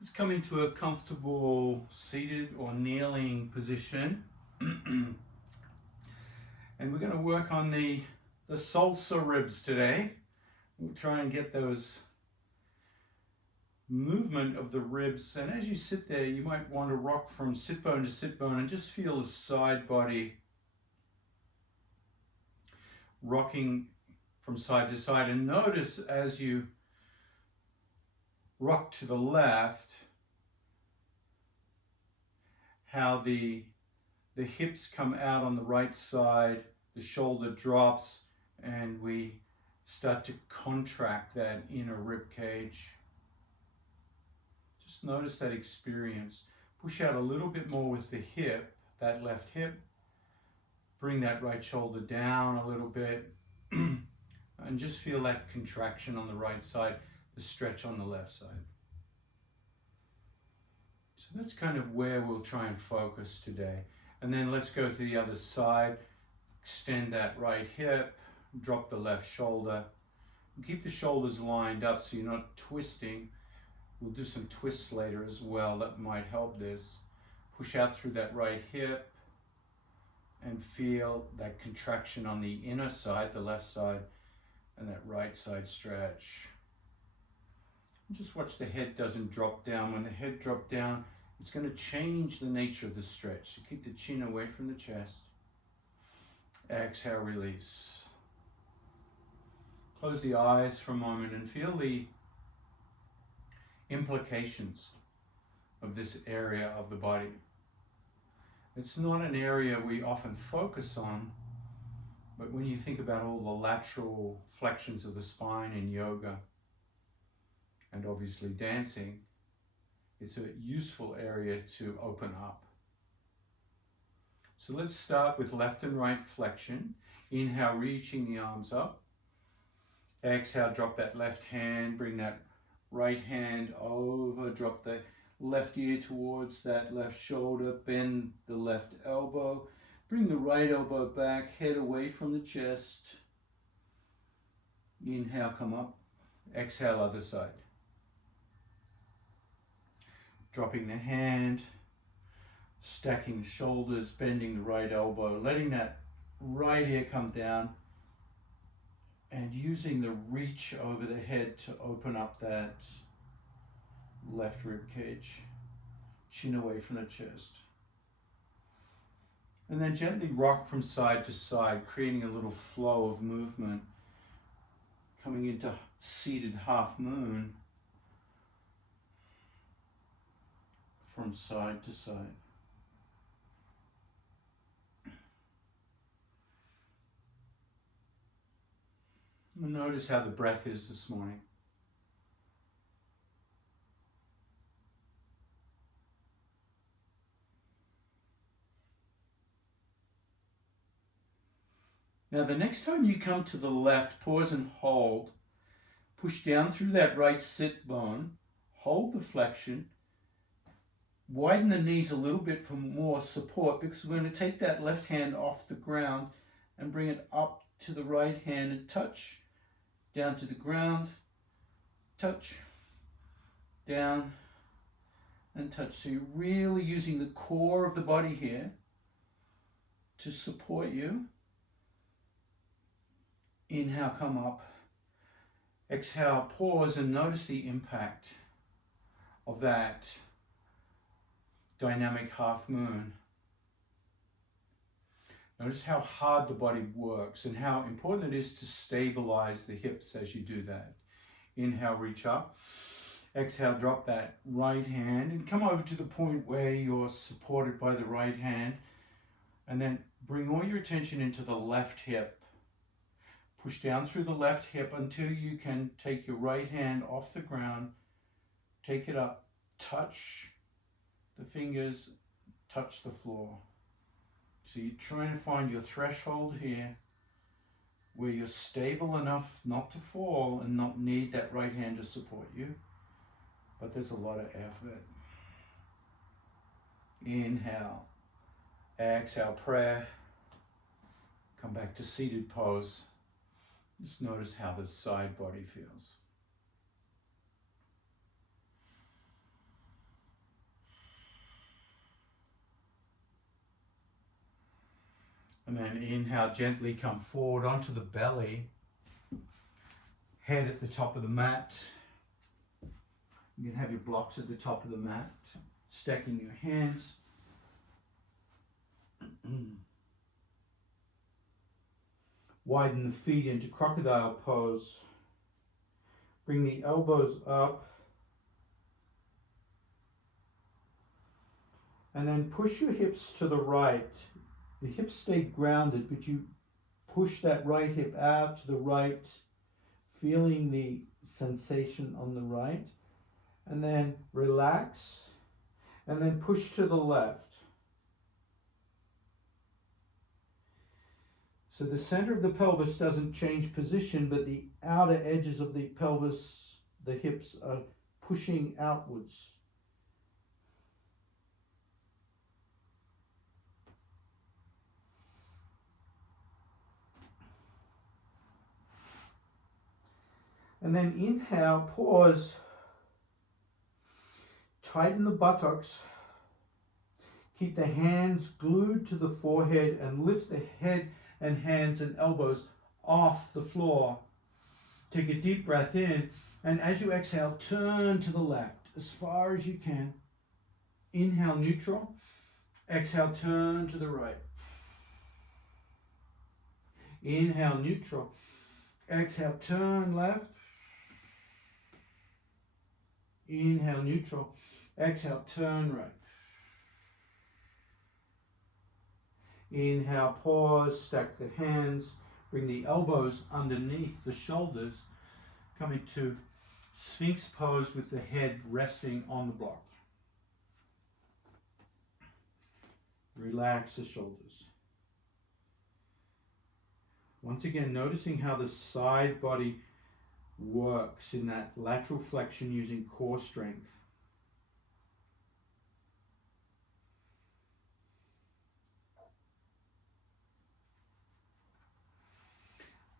Let's come into a comfortable seated or kneeling position. And we're going to work on the salsa ribs today. We'll try and get those movement of the ribs. And as you sit there, you might want to rock from sit bone to sit bone and just feel the side body rocking from side to side. And notice as you rock to the left, how the hips come out on the right side, the shoulder drops, and we start to contract that inner rib cage. Just notice that experience. Push out a little bit more with the hip, that left hip. Bring that right shoulder down a little bit. And just feel that contraction on the right side, the stretch on the left side. So that's kind of where we'll try and focus today. And then let's go to the other side. Extend that right hip, drop the left shoulder. Keep the shoulders lined up so you're not twisting. We'll do some twists later as well that might help this. Push out through that right hip and feel that contraction on the inner side, the left side, and that right side stretch. Just watch the head doesn't drop down. When the head drops down, it's going to change the nature of the stretch. So keep the chin away from the chest. Exhale, release. Close the eyes for a moment and feel the implications of this area of the body. It's not an area we often focus on, but when you think about all the lateral flexions of the spine in yoga, and obviously dancing, it's a useful area to open up. So let's start with left and right flexion. Inhale, reaching the arms up. Exhale, drop that left hand, bring that right hand over, drop the left ear towards that left shoulder, bend the left elbow, bring the right elbow back, head away from the chest. Inhale, come up. Exhale, other side. Dropping the hand, stacking the shoulders, bending the right elbow, letting that right ear come down, and using the reach over the head to open up that left rib cage, chin away from the chest. And then gently rock from side to side, creating a little flow of movement, coming into seated half moon from side to side. And notice how the breath is this morning. Now the next time you come to the left, pause and hold. Push down through that right sit bone. Hold the flexion. Widen the knees a little bit for more support, because we're going to take that left hand off the ground and bring it up to the right hand and touch. Down to the ground, touch, down, and touch. So you're really using the core of the body here to support you. Inhale, come up. Exhale, pause and notice the impact of that dynamic half moon. Notice how hard the body works and how important it is to stabilize the hips as you do that. Inhale, reach up. Exhale, drop that right hand and come over to the point where you're supported by the right hand. And then bring all your attention into the left hip. Push down through the left hip until you can take your right hand off the ground. Take it up, touch the fingers, touch the floor. So you're trying to find your threshold here where you're stable enough not to fall and not need that right hand to support you. But there's a lot of effort. Inhale. Exhale, prayer. Come back to seated pose. Just notice how the side body feels. And then inhale, gently come forward onto the belly, head at the top of the mat. You can have your blocks at the top of the mat, stacking your hands. Widen the feet into crocodile pose. Bring the elbows up. And then push your hips to the right. The hips stay grounded, but you push that right hip out to the right, feeling the sensation on the right. And then relax, and then push to the left. So the center of the pelvis doesn't change position, but the outer edges of the pelvis, the hips, are pushing outwards. And then inhale, pause, tighten the buttocks, keep the hands glued to the forehead and lift the head and hands and elbows off the floor. Take a deep breath in, and as you exhale, turn to the left as far as you can. Inhale, neutral. Exhale, turn to the right. Inhale, neutral. Exhale, turn left. Inhale, neutral. Exhale, turn right. Inhale, pause, stack the hands, bring the elbows underneath the shoulders, come into Sphinx pose with the head resting on the block. Relax the shoulders. Once again, noticing how the side body works in that lateral flexion using core strength.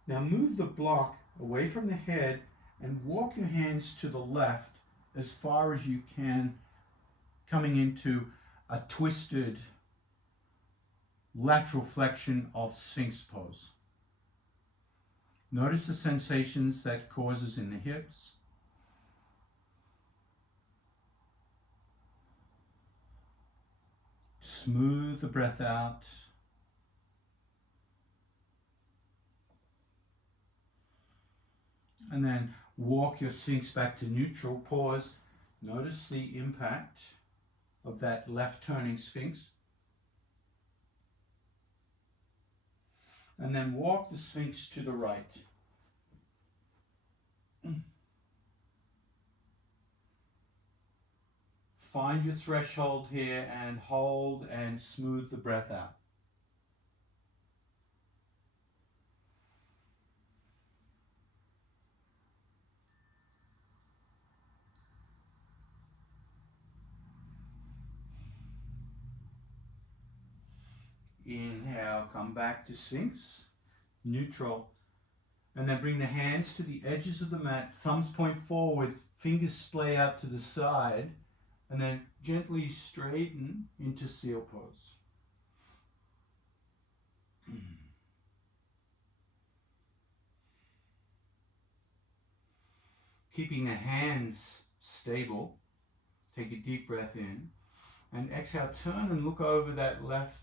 Now move the block away from the head and walk your hands to the left as far as you can, coming into a twisted lateral flexion of Sphinx pose. Notice the sensations that causes in the hips. Smooth the breath out. And then walk your Sphinx back to neutral. Pause. Notice the impact of that left turning Sphinx. And then walk the Sphinx to the right. Find your threshold here and hold and smooth the breath out. Inhale, come back to Sphinx, neutral, and then bring the hands to the edges of the mat, thumbs point forward, fingers splay out to the side, and then gently straighten into seal pose. Keeping the hands stable, take a deep breath in, and exhale, turn and look over that left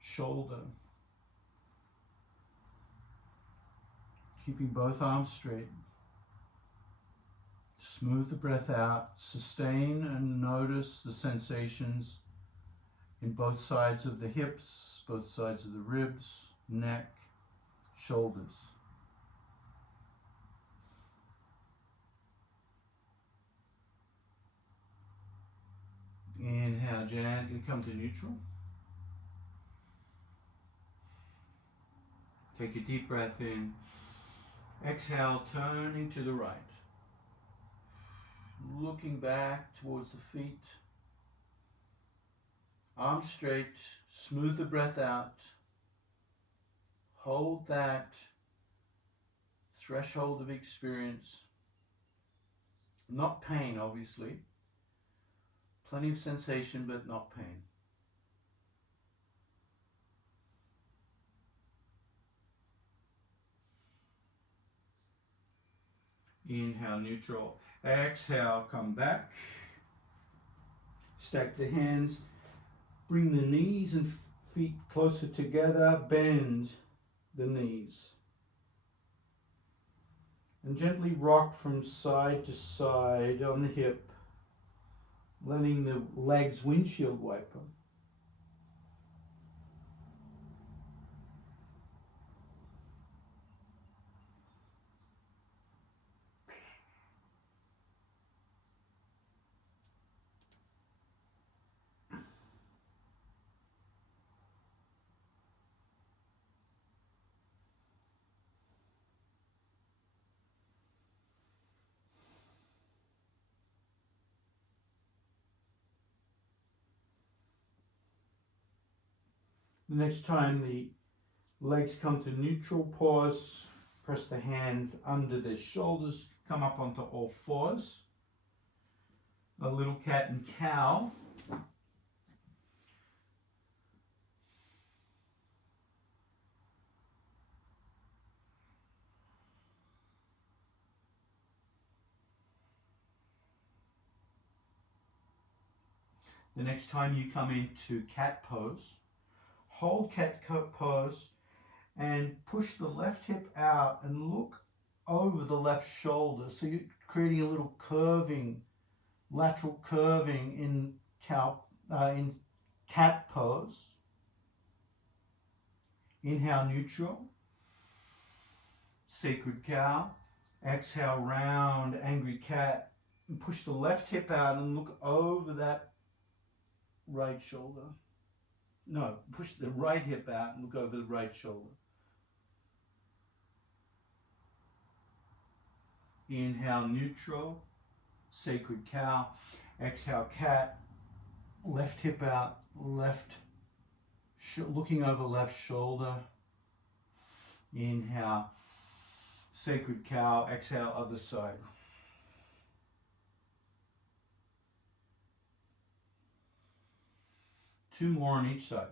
shoulder. Keeping both arms straight. Smooth the breath out, sustain and notice the sensations in both sides of the hips, both sides of the ribs, neck, shoulders. Inhale, gently come to neutral. Take a deep breath in. Exhale, turning to the right. Looking back towards the feet. Arms straight, smooth the breath out. Hold that threshold of experience. Not pain, obviously. Plenty of sensation, but not pain. Inhale, neutral. Exhale, come back. Stack the hands. Bring the knees and feet closer together. Bend the knees. And gently rock from side to side on the hip, letting the legs windshield wiper. The next time the legs come to neutral, pause, press the hands under the shoulders, come up onto all fours. A little cat and cow. The next time you come into cat pose, hold cat pose and push the left hip out and look over the left shoulder. So you're creating a little curving, lateral curving in cat pose. Inhale, neutral. Sacred cow. Exhale, round, angry cat. And push the left hip out and look over that right shoulder. No, push the right hip out and look over the right shoulder. Inhale, neutral. Sacred cow. Exhale, cat. Left hip out, looking over left shoulder. Inhale, sacred cow. Exhale, other side. Two more on each side.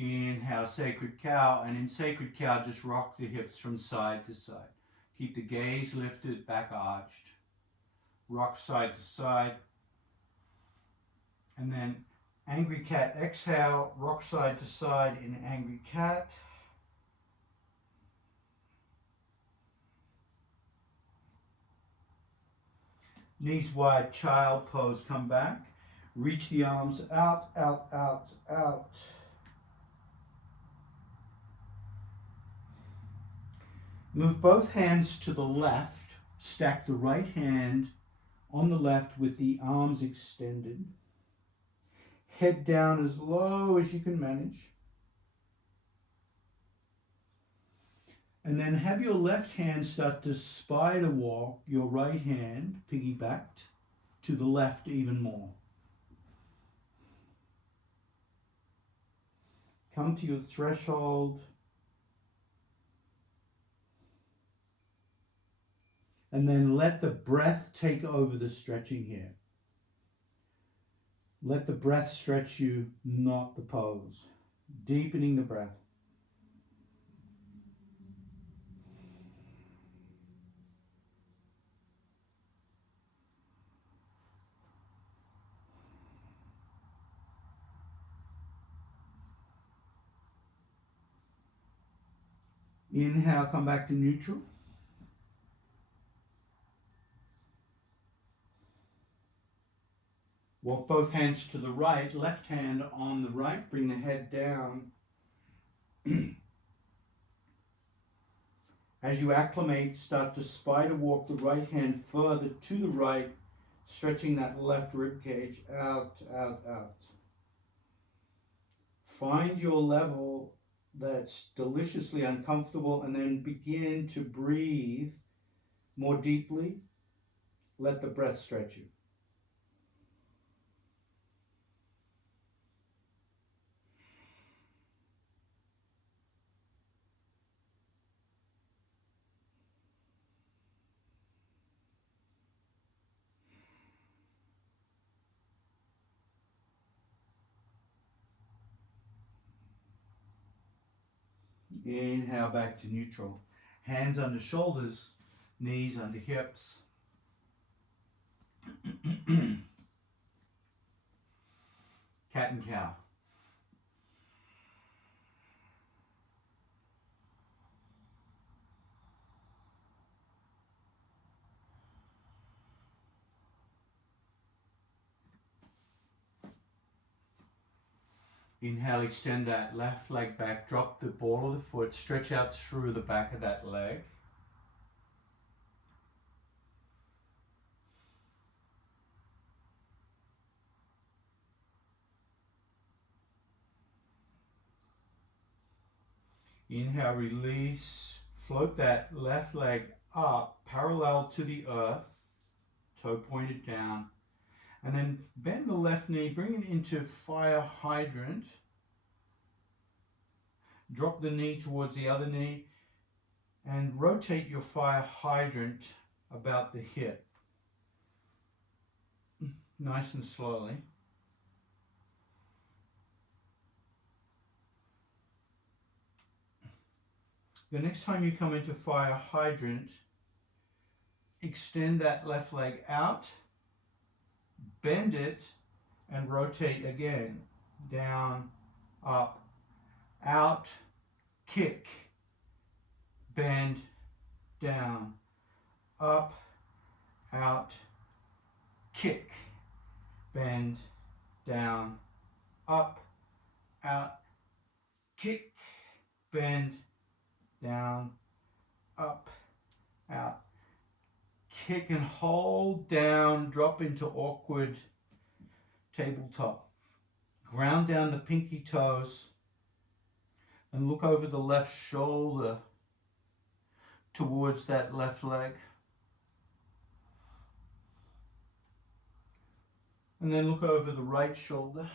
Inhale, sacred cow, and in sacred cow, just rock the hips from side to side. Keep the gaze lifted, back arched. Rock side to side. And then angry cat, exhale, rock side to side in angry cat. Knees wide, child pose, come back. Reach the arms out, out, out, out. Move both hands to the left. Stack the right hand on the left with the arms extended. Head down as low as you can manage. And then have your left hand start to spider walk your right hand, piggybacked, to the left even more. Come to your threshold. And then let the breath take over the stretching here. Let the breath stretch you, not the pose. Deepening the breath. Inhale, come back to neutral. Walk both hands to the right, left hand on the right, bring the head down. As you acclimate, start to spider walk the right hand further to the right, stretching that left rib cage out, out, out. Find your level that's deliciously uncomfortable and then begin to breathe more deeply Let the breath stretch you. Inhale back to neutral. Hands under shoulders, knees under hips. Cat and cow. Inhale, extend that left leg back, drop the ball of the foot, stretch out through the back of that leg. Inhale, release, float that left leg up, parallel to the earth, toe pointed down, and then bend the left knee, bring it into fire hydrant, drop the knee towards the other knee, and rotate your fire hydrant about the hip, nice and slowly. The next time you come into fire hydrant, extend that left leg out, bend it, and rotate again. Down, up, out, kick, bend, down, up, out, kick, bend, down, up, out, kick, bend, down, up, out, kick and hold down, drop into awkward tabletop. Ground down the pinky toes and look over the left shoulder towards that left leg. And then look over the right shoulder.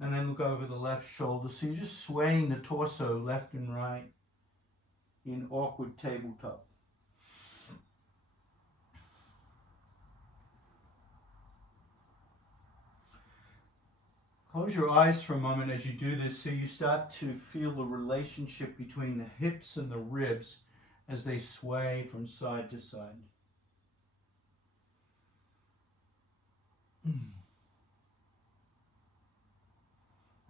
And then look over the left shoulder. So you're just swaying the torso left and right in awkward tabletop. Close your eyes for a moment as you do this so you start to feel the relationship between the hips and the ribs as they sway from side to side.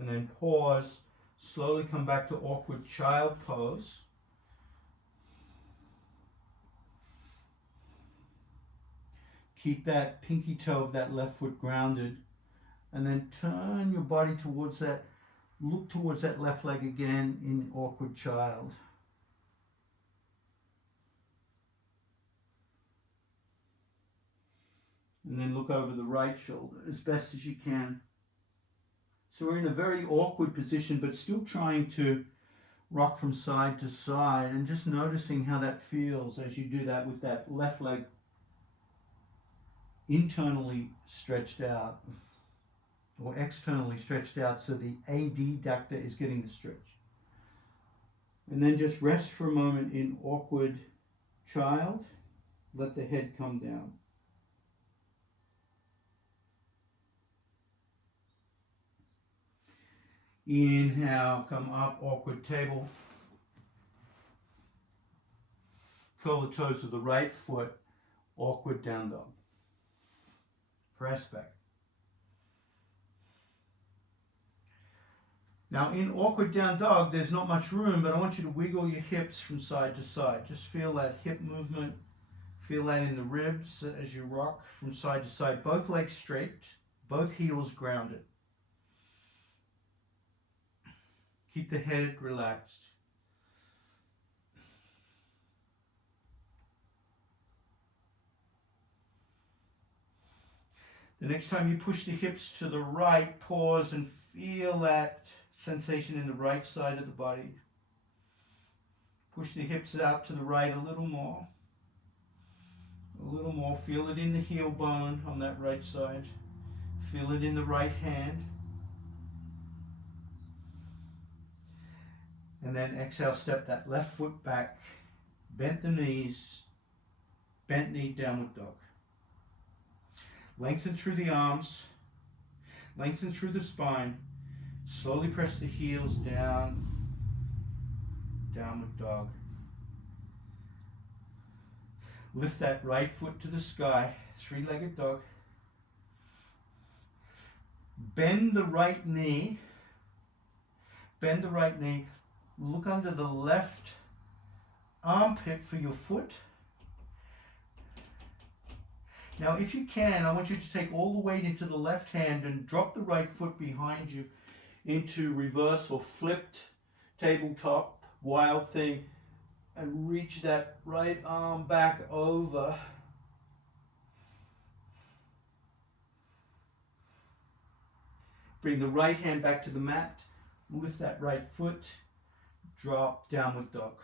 And then pause, slowly come back to awkward child pose. Keep that pinky toe of that left foot grounded, and then turn your body towards that, look towards that left leg again in awkward child. And then look over the right shoulder as best as you can. So we're in a very awkward position, but still trying to rock from side to side and just noticing how that feels as you do that with that left leg internally stretched out or externally stretched out so the adductor is getting the stretch. And then just rest for a moment in awkward child. Let the head come down. Inhale, come up, awkward table. Curl the toes of the right foot, awkward down dog. Press back. Now in awkward down dog, there's not much room, but I want you to wiggle your hips from side to side. Just feel that hip movement. Feel that in the ribs as you rock from side to side. Both legs straight, both heels grounded. Keep the head relaxed. The next time you push the hips to the right, pause and feel that sensation in the right side of the body. Push the hips out to the right a little more. A little more. Feel it in the heel bone on that right side. Feel it in the right hand. And then exhale, step that left foot back. Bent the knees. Bent knee, downward dog. Lengthen through the arms. Lengthen through the spine. Slowly press the heels down. Downward dog. Lift that right foot to the sky. Three-legged dog. Bend the right knee. Bend the right knee. Look under the left armpit for your foot. Now, if you can, I want you to take all the weight into the left hand and drop the right foot behind you into reverse or flipped tabletop, wild thing, and reach that right arm back over. Bring the right hand back to the mat. Lift that right foot. Drop, downward dog.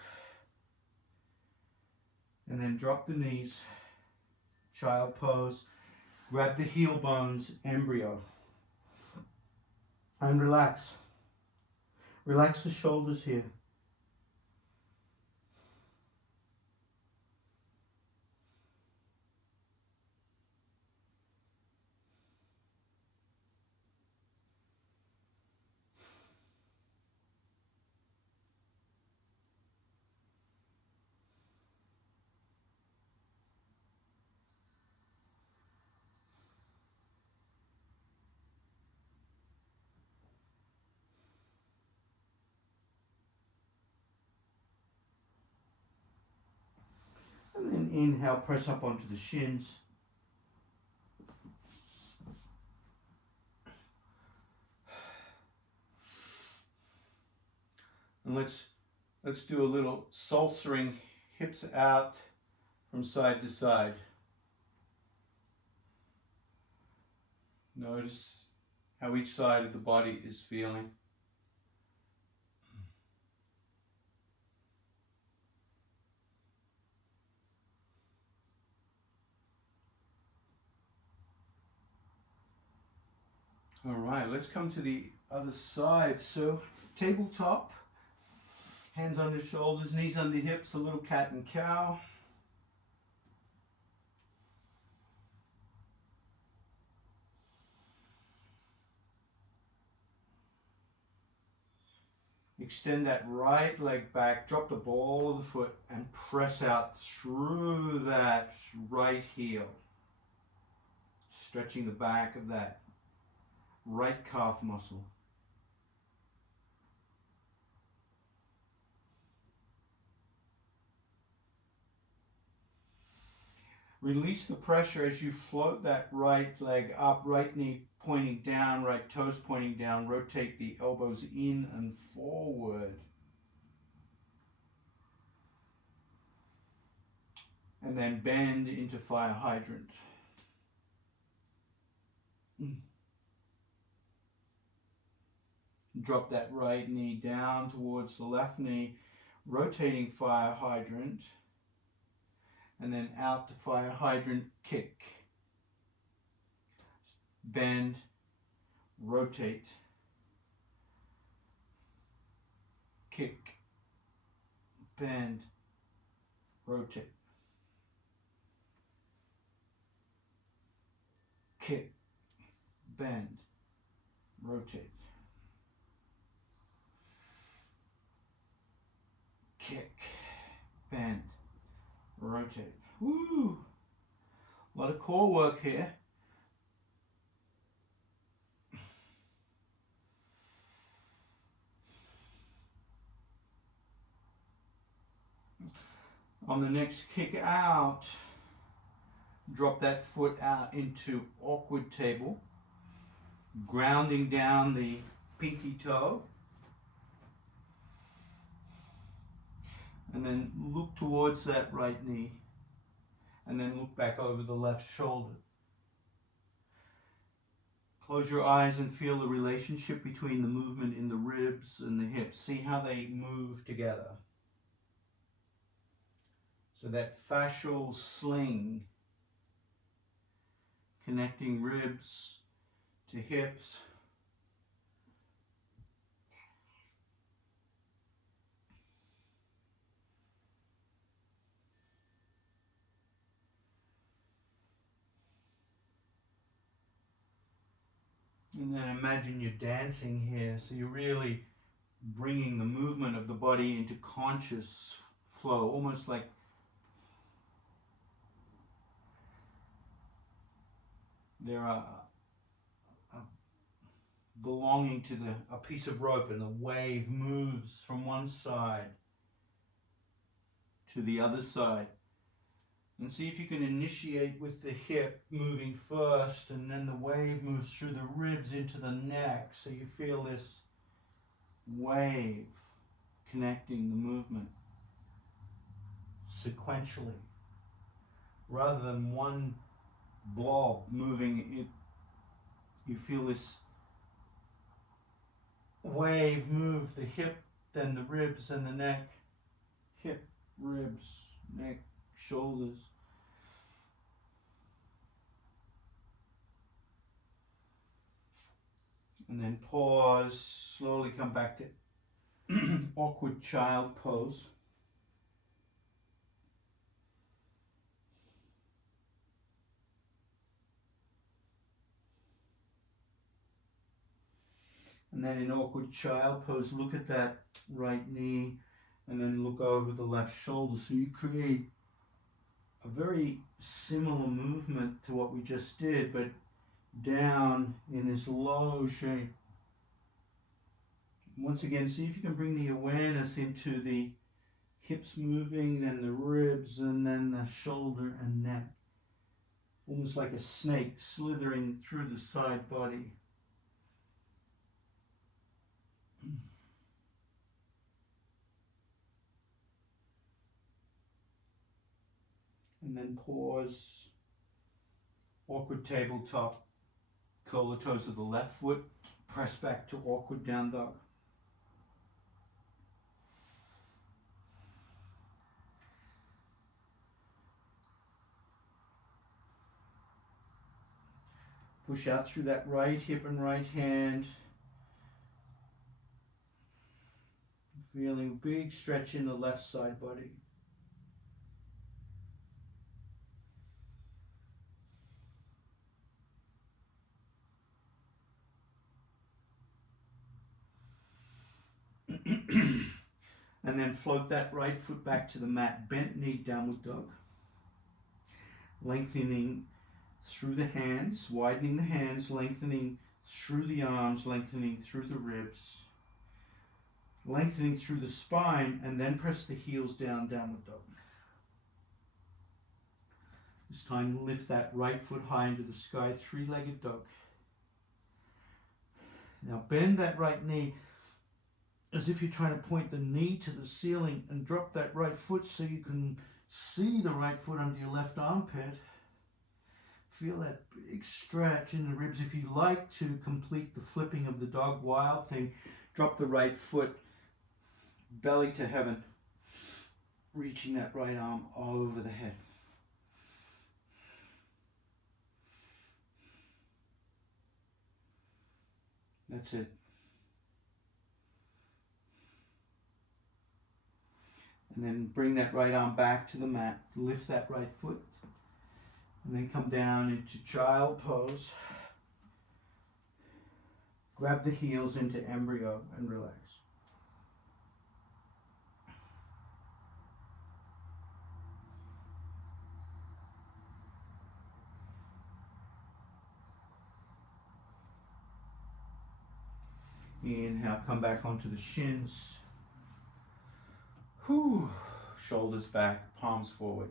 And then drop the knees. Child pose. Grab the heel bones, embryo. And relax. Relax the shoulders here. And then inhale, press up onto the shins. And let's do a little salsaing, hips out from side to side. Notice how each side of the body is feeling. All right, let's come to the other side. So, tabletop, hands under shoulders, knees under hips, a little cat and cow. Extend that right leg back, drop the ball of the foot and press out through that right heel. Stretching the back of that right calf muscle. Release the pressure as you float that right leg up, right knee pointing down, right toes pointing down. Rotate the elbows in and forward. And then bend into fire hydrant. Drop that right knee down towards the left knee, rotating fire hydrant. And then out to fire hydrant, kick. Bend, rotate, kick, bend, rotate, kick, bend, rotate, kick, bend, rotate. Woo! A lot of core work here. On the next kick out, drop that foot out into awkward table, grounding down the pinky toe. And then look towards that right knee. And then look back over the left shoulder. Close your eyes and feel the relationship between the movement in the ribs and the hips. See how they move together. So that fascial sling connecting ribs to hips. And then imagine you're dancing here, so you're really bringing the movement of the body into conscious flow, almost like there are belonging to a piece of rope, and the wave moves from one side to the other side. And see if you can initiate with the hip moving first, and then the wave moves through the ribs into the neck, so you feel this wave connecting the movement sequentially rather than one blob moving it. You feel this wave move the hip, then the ribs and the neck, hip, ribs, neck, shoulders. And then pause, slowly come back to awkward child pose. And then in awkward child pose, look at that right knee and then look over the left shoulder. So you create a very similar movement to what we just did, but down in this low shape. Once again, see if you can bring the awareness into the hips moving, then the ribs, and then the shoulder and neck. Almost like a snake slithering through the side body. And then pause. Awkward tabletop. Curl the toes of the left foot. Press back to awkward down dog. Push out through that right hip and right hand. Feeling a big stretch in the left side body. And then float that right foot back to the mat, bent knee, downward dog. Lengthening through the hands, widening the hands, lengthening through the arms, lengthening through the ribs, lengthening through the spine, and then press the heels down, downward dog. This time lift that right foot high into the sky, three-legged dog. Now bend that right knee as if you're trying to point the knee to the ceiling, and drop that right foot so you can see the right foot under your left armpit. Feel that big stretch in the ribs. If you like to complete the flipping of the dog wild thing, drop the right foot belly to heaven, reaching that right arm over the head. That's it. And then bring that right arm back to the mat. Lift that right foot. And then come down into child pose. Grab the heels into embryo and relax. Inhale, come back onto the shins. Whew. Shoulders back, palms forward.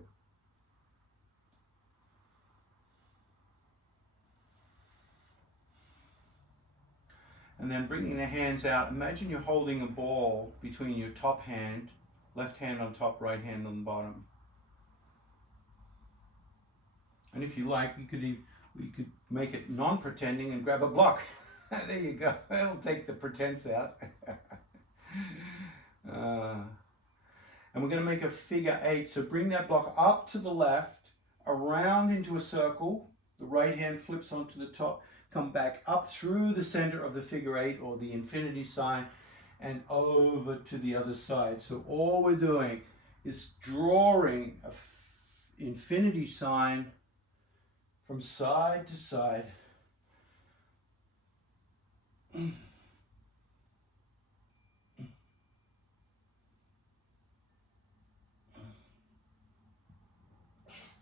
And then bringing the hands out, imagine you're holding a ball between your top hand, left hand on top, right hand on the bottom. And if you like, we could make it non-pretending and grab a block. There you go. It'll take the pretense out. And we're going to make a figure 8. So bring that block up to the left, around into a circle, The right hand flips onto the top. Come back up through the center of the figure eight or the infinity sign and over to the other side. So all we're doing is drawing an infinity sign from side to side.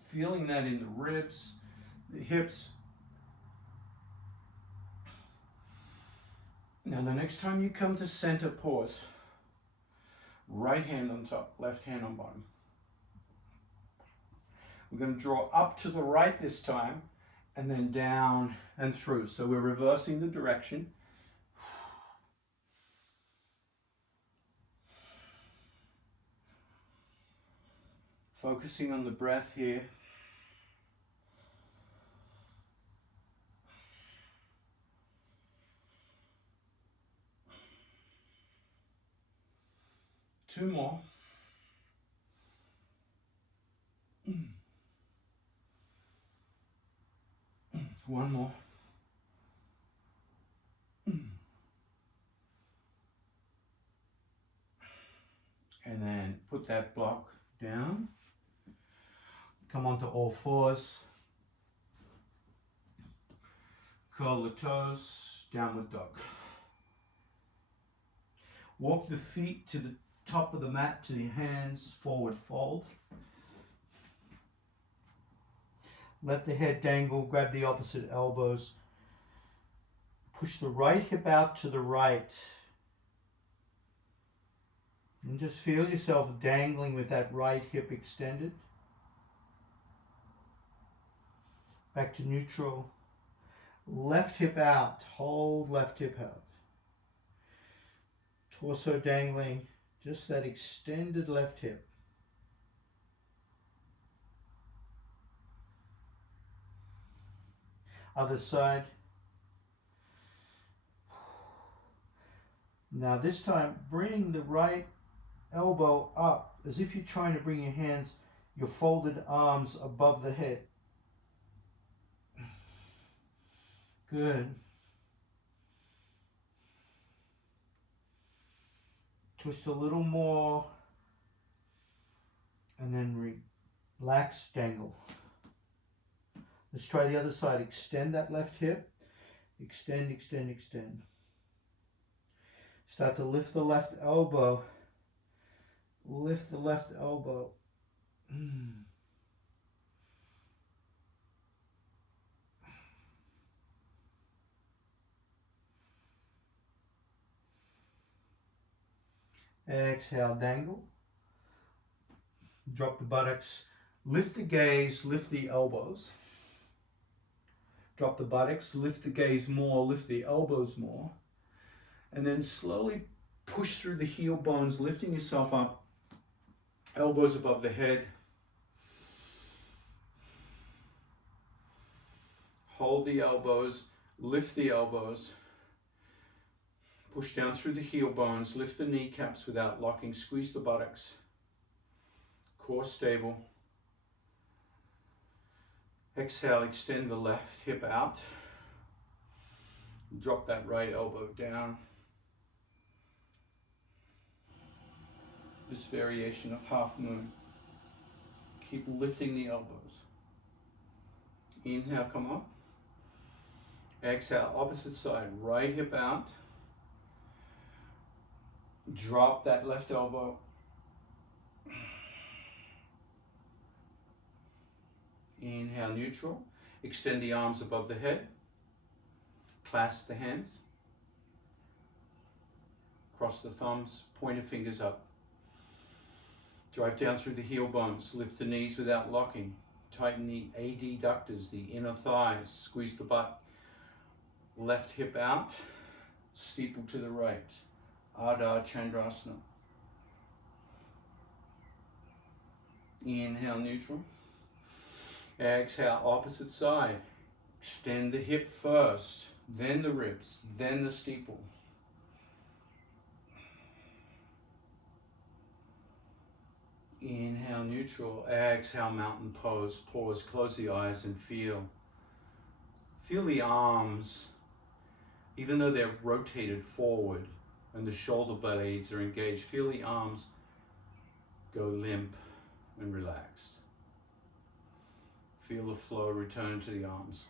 Feeling that in the ribs, the hips. Now the next time you come to center, pause. Right hand on top, left hand on bottom. We're going to draw up to the right this time and then down and through. So we're reversing the direction. Focusing on the breath here. Two more. One more. And then put that block down. Come onto all fours. Curl the toes, downward dog. Walk the feet to the top of the mat, to the hands, forward fold. Let the head dangle, grab the opposite elbows. Push the right hip out to the right. And just feel yourself dangling with that right hip extended. Back to neutral. Left hip out, hold left hip out. Torso dangling, just that extended left hip. Other side. Now this time, bring the right elbow up as if you're trying to bring your hands, your folded arms above the head. Good. Twist a little more and then relax, dangle. Let's try the other side. Extend that left hip. Extend, extend, extend. Start to lift the left elbow. Lift the left elbow. Exhale, dangle. Drop the buttocks. Lift the gaze, lift the elbows. Drop the buttocks, lift the gaze more, lift the elbows more. And then slowly push through the heel bones, lifting yourself up. Elbows above the head. Hold the elbows, lift the elbows. Push down through the heel bones, lift the kneecaps without locking, squeeze the buttocks. Core stable. Exhale, extend the left hip out. Drop that right elbow down. This variation of half moon. Keep lifting the elbows. Inhale, come up. Exhale, opposite side, right hip out. Drop that left elbow. Inhale, neutral. Extend the arms above the head. Clasp the hands. Cross the thumbs, pointer fingers up. Drive down through the heel bones. Lift the knees without locking. Tighten the adductors, the inner thighs. Squeeze the butt. Left hip out. Steeple to the right. Ardha Chandrasana. Inhale, neutral. Exhale, opposite side. Extend the hip first, then the ribs, then the steeple. Inhale, neutral. Exhale, mountain pose. Pause, close the eyes and feel Feel the arms, even though they're rotated forward and the shoulder blades are engaged, feel the arms go limp and relaxed. Feel the flow return to the arms.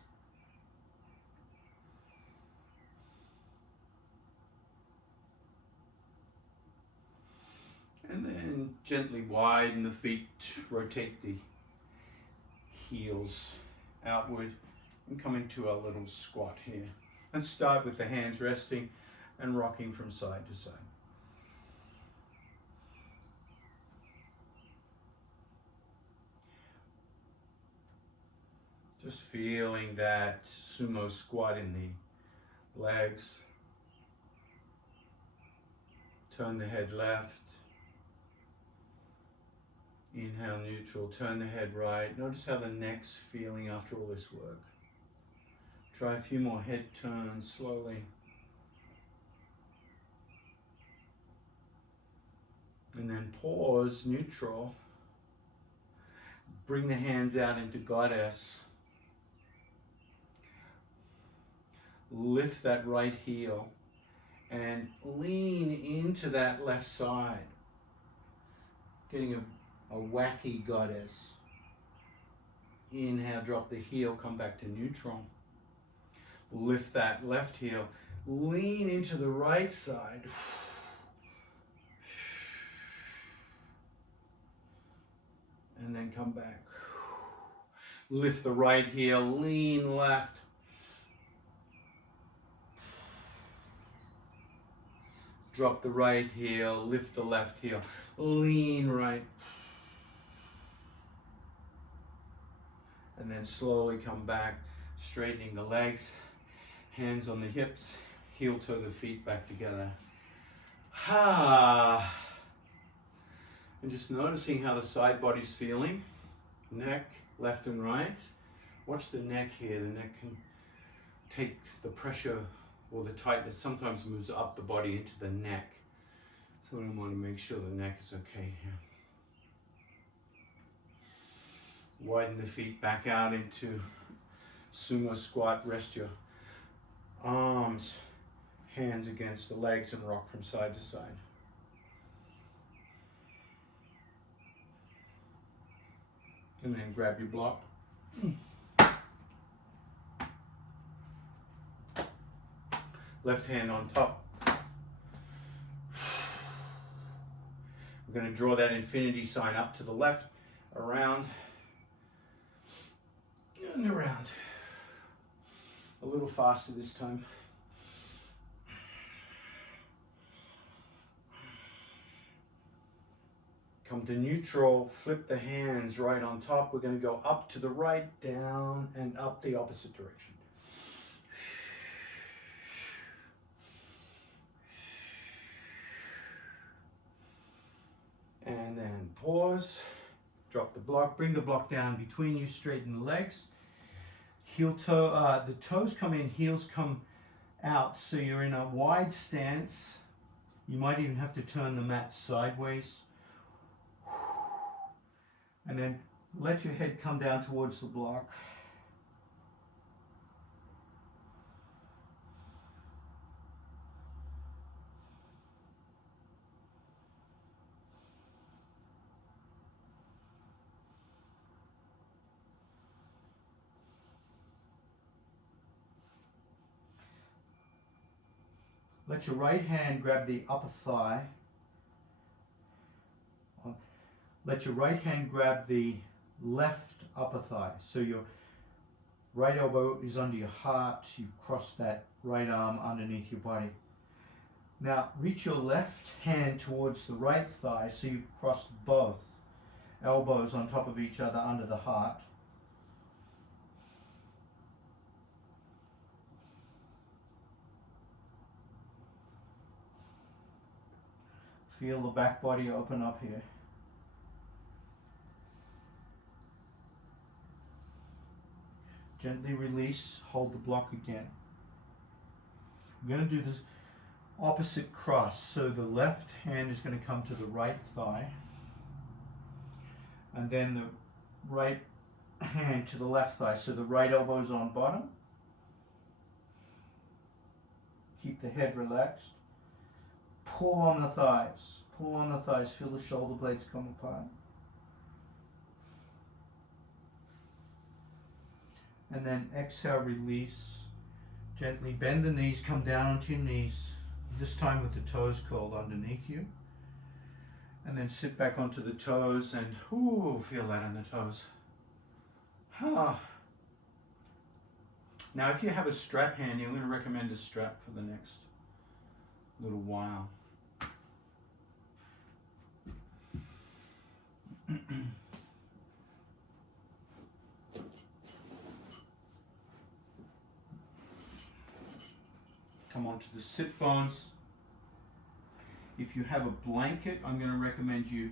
And then gently widen the feet, rotate the heels outward and come into a little squat here. Let's start with the hands resting and rocking from side to side. Just feeling that sumo squat in the legs. Turn the head left. Inhale neutral, turn the head right. Notice how the neck's feeling after all this work. Try a few more head turns slowly. And then pause, neutral. Bring the hands out into goddess. Lift that right heel and lean into that left side. Getting a wacky goddess. Inhale, drop the heel, come back to neutral. Lift that left heel, lean into the right side. And then come back. Lift the right heel, lean left. Drop the right heel, lift the left heel, lean right. And then slowly come back, straightening the legs, hands on the hips, heel toe the feet back together. And just noticing how the side body's feeling. Neck, left and right. Watch the neck here. The neck can take the pressure or the tightness sometimes moves up the body into the neck. So I want to make sure the neck is okay here. Widen the feet back out into sumo squat. Rest your arms, hands against the legs and rock from side to side. And then grab your block. Left hand on top. We're going to draw that infinity sign up to the left, around, and around. A little faster this time. Come to neutral, flip the hands right on top. We're going to go up to the right, down, and up the opposite direction. And then pause, drop the block, bring the block down between you, straighten the legs. Heel toe, the toes come in, heels come out, so you're in a wide stance. You might even have to turn the mat sideways. And then let your head come down towards the block. Let your right hand grab the upper thigh. Let your right hand grab the left upper thigh. So your right elbow is under your heart. You've crossed that right arm underneath your body. Now reach your left hand towards the right thigh, so you've crossed both elbows on top of each other under the heart. Feel the back body open up here. Gently release, hold the block again. I'm going to do this opposite cross. So the left hand is going to come to the right thigh. And then the right hand to the left thigh. So the right elbow is on bottom. keep the head relaxed. Pull on the thighs. Pull on the thighs. Feel the shoulder blades come apart. And then exhale, release. Gently bend the knees, come down onto your knees. This time with the toes curled underneath you. And then sit back onto the toes and feel that on the toes. Now if you have a strap handy, I'm going to recommend a strap for the next little while. Come onto the sit bones. If you have a blanket, I'm going to recommend you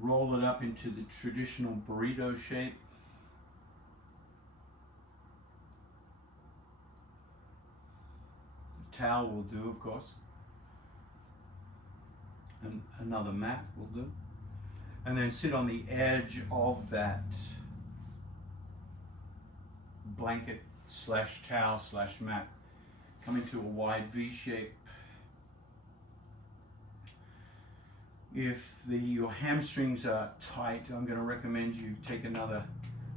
roll it up into the traditional burrito shape. A towel will do, of course. And another mat will do. And then sit on the edge of that blanket / towel / mat. Come into a wide V shape. If your hamstrings are tight, I'm going to recommend you take another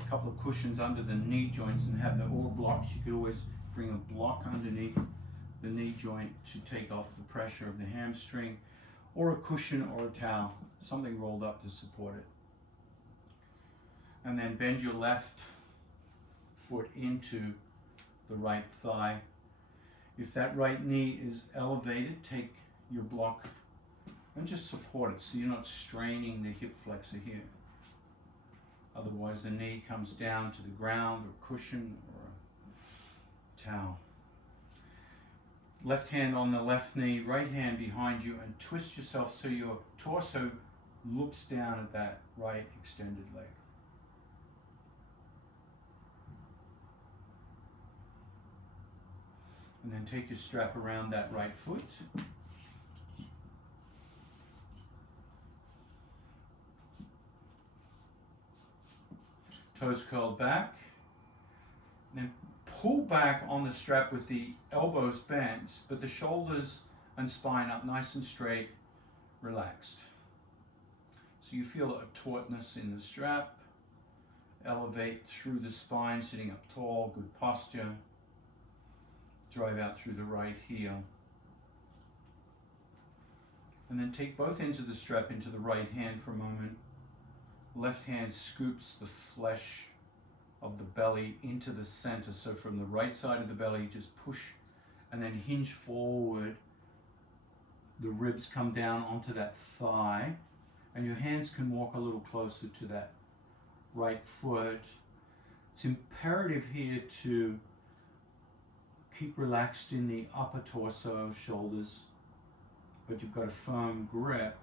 couple of cushions under the knee joints and have the all blocks. You could always bring a block underneath the knee joint to take off the pressure of the hamstring, or a cushion or a towel, something rolled up to support it. And then bend your left foot into the right thigh. If that right knee is elevated, take your block and just support it so you're not straining the hip flexor here. Otherwise the knee comes down to the ground, or cushion, or a towel. Left hand on the left knee, right hand behind you, and twist yourself so your torso looks down at that right extended leg. And then take your strap around that right foot. Toes curled back. Then pull back on the strap with the elbows bent, but the shoulders and spine up nice and straight, relaxed. So you feel a tautness in the strap. Elevate through the spine, sitting up tall, good posture. Drive out through the right heel. And then take both ends of the strap into the right hand for a moment. Left hand scoops the flesh of the belly into the center. So from the right side of the belly, just push and then hinge forward. The ribs come down onto that thigh, and your hands can walk a little closer to that right foot. It's imperative here to keep relaxed in the upper torso, shoulders, but you've got a firm grip.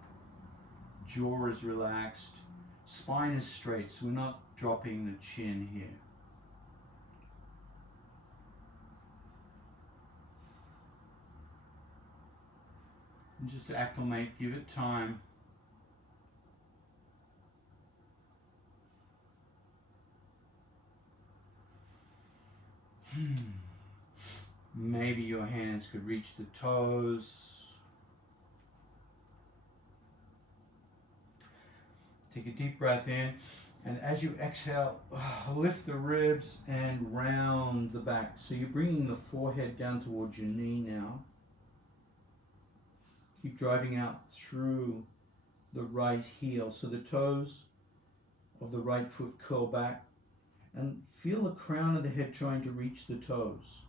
Jaw is relaxed. Spine is straight, so we're not dropping the chin here. And just acclimate, give it time. Maybe your hands could reach the toes. Take a deep breath in, and as you exhale, lift the ribs and round the back. So you're bringing the forehead down towards your knee now. Keep driving out through the right heel. So the toes of the right foot curl back, and feel the crown of the head trying to reach the toes.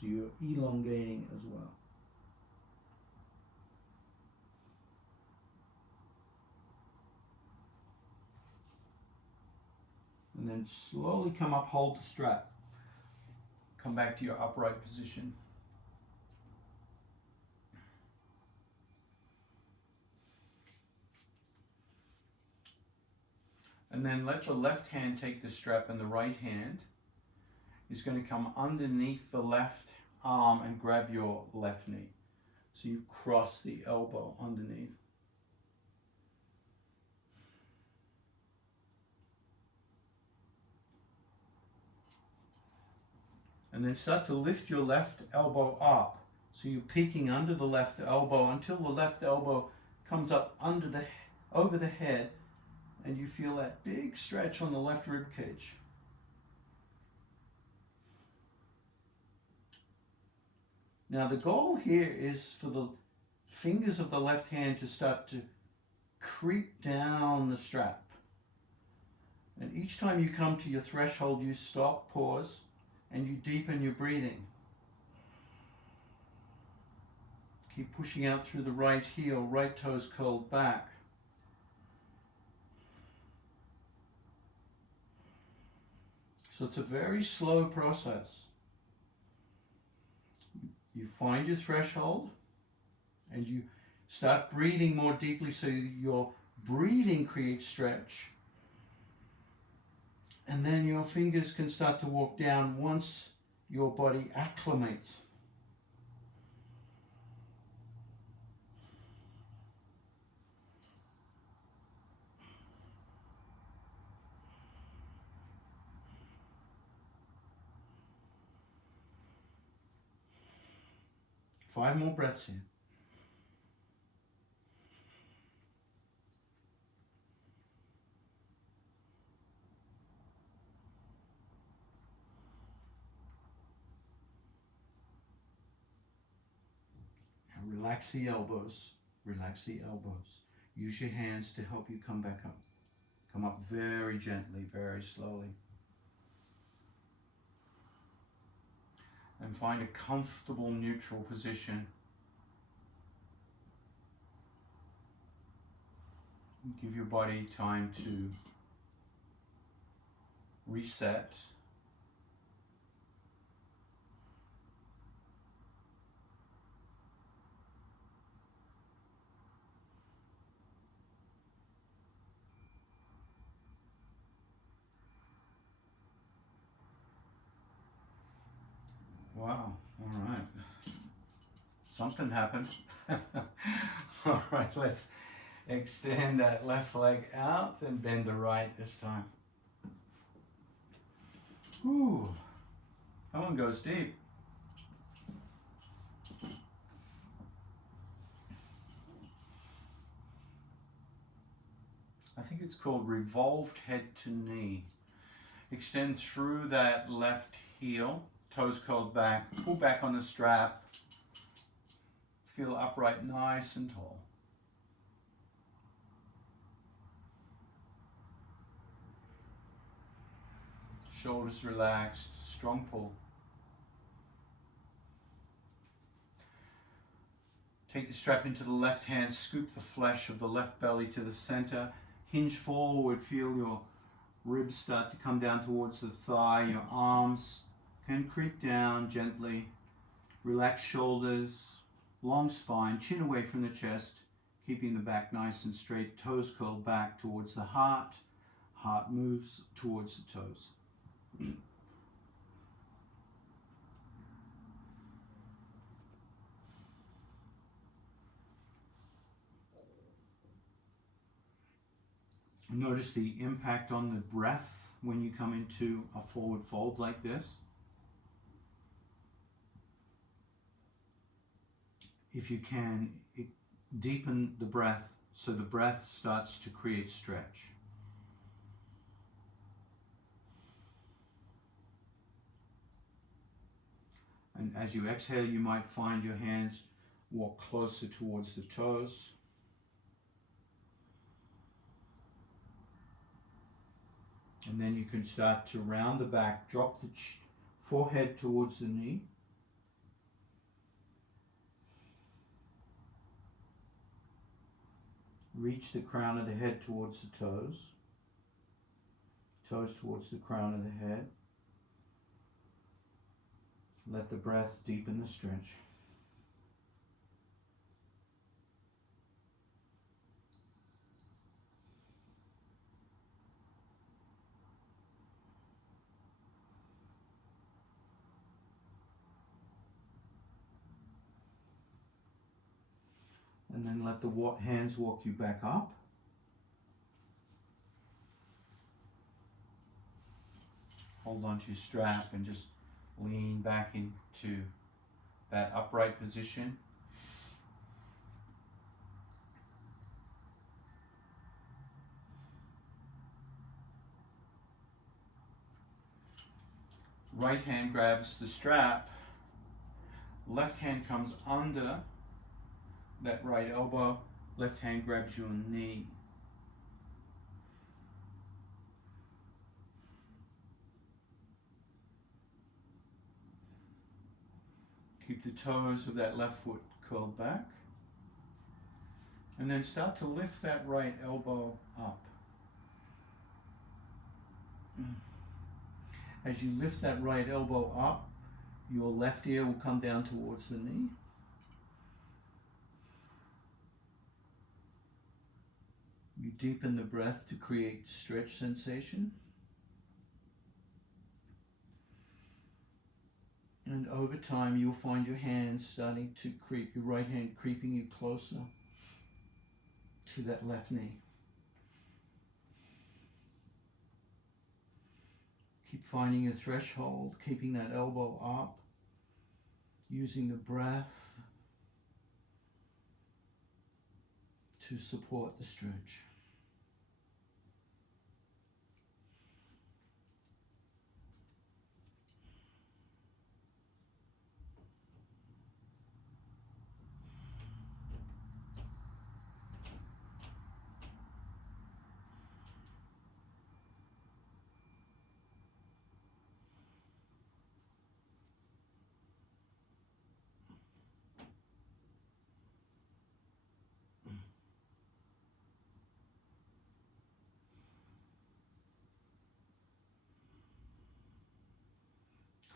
So you're elongating as well. And then slowly come up, hold the strap. Come back to your upright position. And then let the left hand take the strap, and the right hand is going to come underneath the left arm and grab your left knee. So you cross the elbow underneath. And then start to lift your left elbow up. So you're peeking under the left elbow until the left elbow comes up over the head, and you feel that big stretch on the left rib cage. Now the goal here is for the fingers of the left hand to start to creep down the strap. And each time you come to your threshold, you stop, pause, and you deepen your breathing. Keep pushing out through the right heel, right toes curled back. So it's a very slow process. You find your threshold and you start breathing more deeply so your breathing creates stretch. And then your fingers can start to walk down once your body acclimates. Five more breaths here. Now relax the elbows. Relax the elbows. Use your hands to help you come back up. Come up very gently, very slowly. And find a comfortable neutral position. Give your body time to reset. Wow, all right. Something happened. All right, let's extend that left leg out and bend the right this time. Ooh, that one goes deep. I think it's called revolved head to knee. Extend through that left heel, toes curled back, pull back on the strap. Feel upright, nice and tall. Shoulders relaxed, strong pull. Take the strap into the left hand, scoop the flesh of the left belly to the center, hinge forward, feel your ribs start to come down towards the thigh, your arms can creep down gently, relax shoulders, long spine, chin away from the chest, keeping the back nice and straight, toes curled back towards the heart moves towards the toes. Notice the impact on the breath when you come into a forward fold like this. If you can, deepen the breath so the breath starts to create stretch. And as you exhale, you might find your hands walk closer towards the toes. And then you can start to round the back, drop the forehead towards the knee. Reach the crown of the head towards the toes. Toes towards the crown of the head. Let the breath deepen the stretch. And then let the hands walk you back up. Hold on to your strap and just Lean back into that upright position. Right hand grabs the strap. Left hand comes under that right elbow. Left hand grabs your knee. Keep the toes of that left foot curled back. And then start to lift that right elbow up. As you lift that right elbow up, your left ear will come down towards the knee. You deepen the breath to create stretch sensation. And over time, you'll find your hands starting to creep, your right hand creeping you closer to that left knee. Keep finding a threshold, keeping that elbow up, using the breath to support the stretch.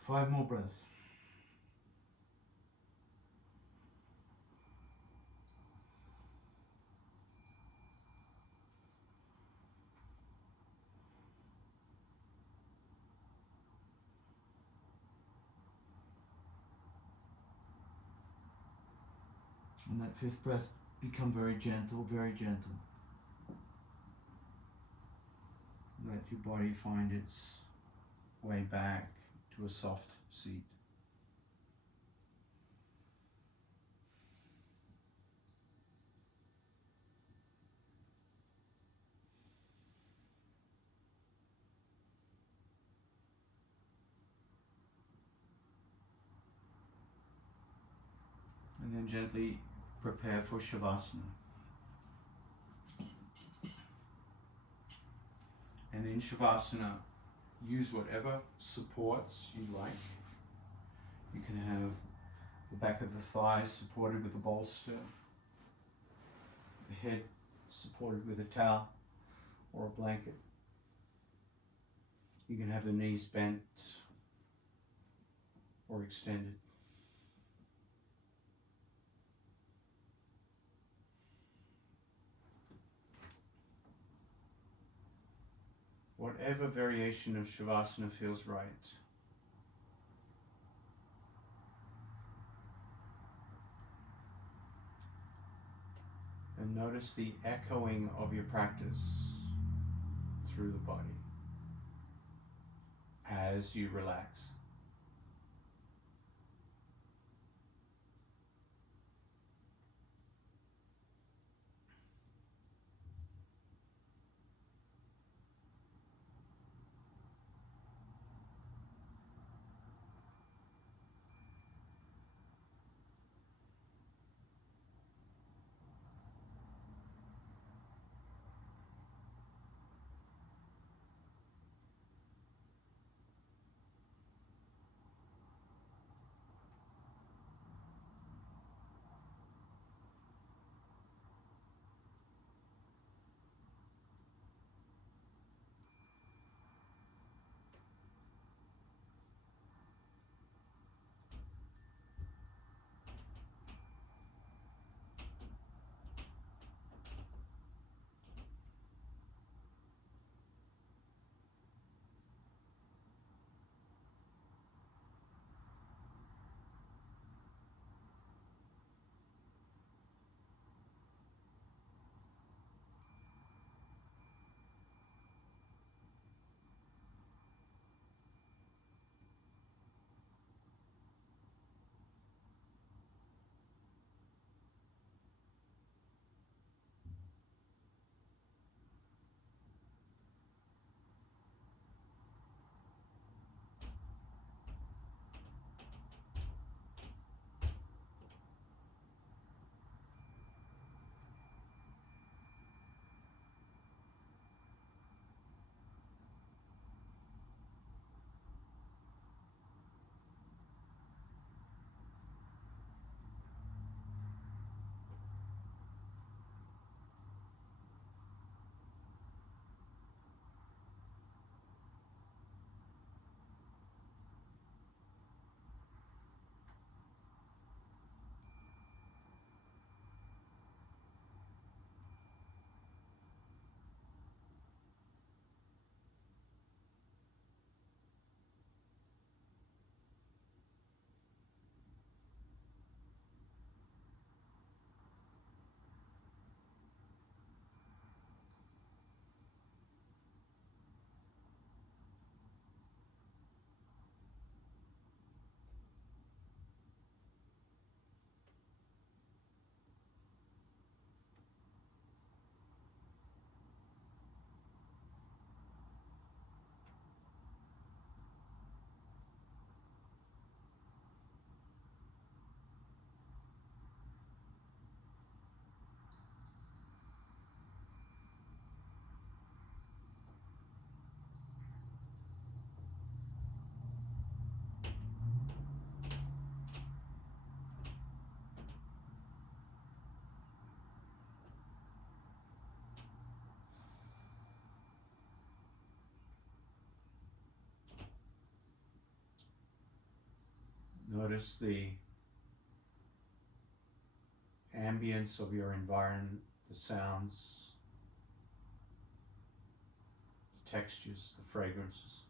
Five more breaths. And that fifth breath, become very gentle, very gentle. Let your body find its way back to a soft seat. And then gently prepare for Shavasana. And in Shavasana, use whatever supports you like. You can have the back of the thighs supported with a bolster, the head supported with a towel or a blanket. You can have the knees bent or extended. Whatever variation of Shavasana feels right. And notice the echoing of your practice through the body as you relax. Notice the ambience of your environment, the sounds, the textures, the fragrances.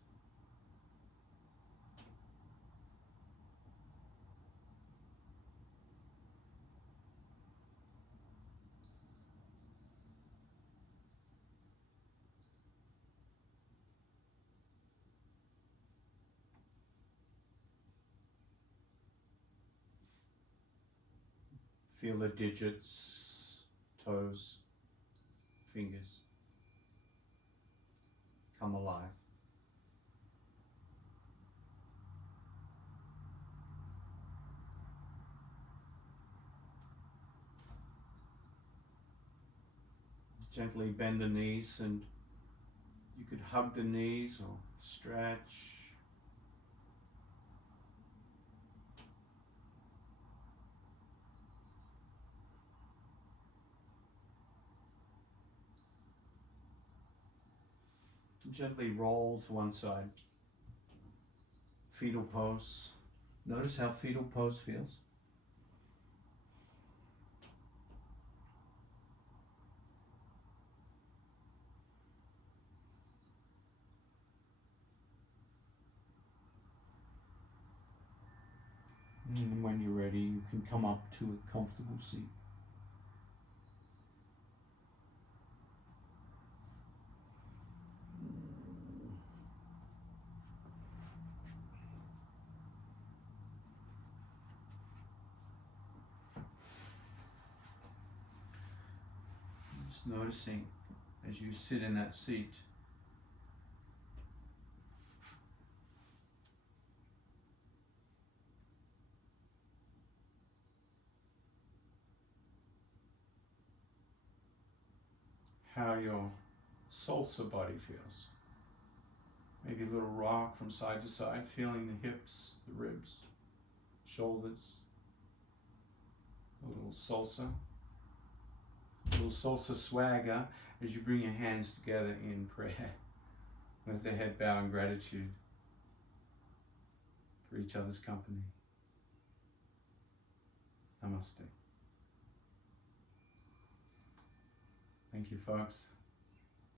Feel the digits, toes, fingers come alive. Gently bend the knees, and you could hug the knees or stretch. Gently roll to one side. Fetal pose. Notice how fetal pose feels. And when you're ready, you can come up to a comfortable seat. Just noticing as you sit in that seat, how your salsa body feels. Maybe a little rock from side to side, feeling the hips, the ribs, shoulders. A little salsa. A little salsa swagger as you bring your hands together in prayer. Let the head bow in gratitude for each other's company. Namaste. Thank you, folks.